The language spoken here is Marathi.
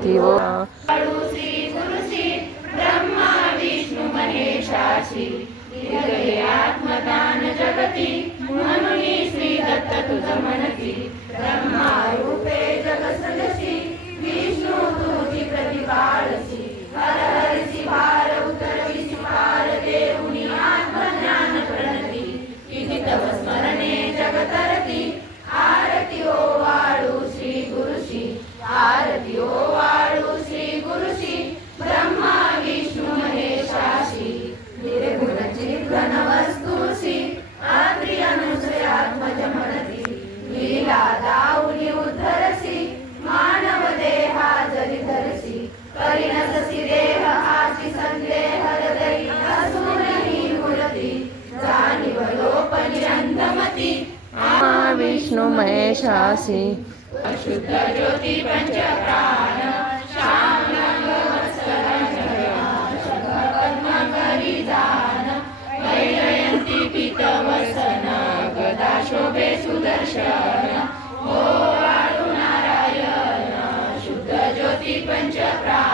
पार्थिवो श्री गुरुश्री ब्रह्मा विष्णु महेशासी हृदये आत्मदान जगती म्हणून श्री दत्त तुझ म्हणती ब्रह्मा रूपे जगसदशी विष्णु तुझी प्रतिपाळसी हर हरसी भार उतरविसी पार देऊनी आत्मज्ञान प्रणती इति तव स्मरणे जगतरती आरती ओ वाळू श्री गुरुशी आरती ओ वाळू श्री गुरुशी ब्रह्मा विष्णु महेशाशी निर्गुण चिद्घन वस्तुसी आद्रि अनुसय आत्मज म्हणती लीला दाऊनी उद्धरसी मानव देहा जरी धरसी करीनससी देह आची संदेह हृदयी असूनही मूर्ती जाणीव लोपनी अंधमती विष्णु महेशासी अशुद्ध ज्योती पंच प्राण श्यामरंग पद्म करी जान वैजयंती पीतवसन गदा शोभे सुदर्शन ओ वाळू नारायण शुद्ध ज्योती पंच प्राण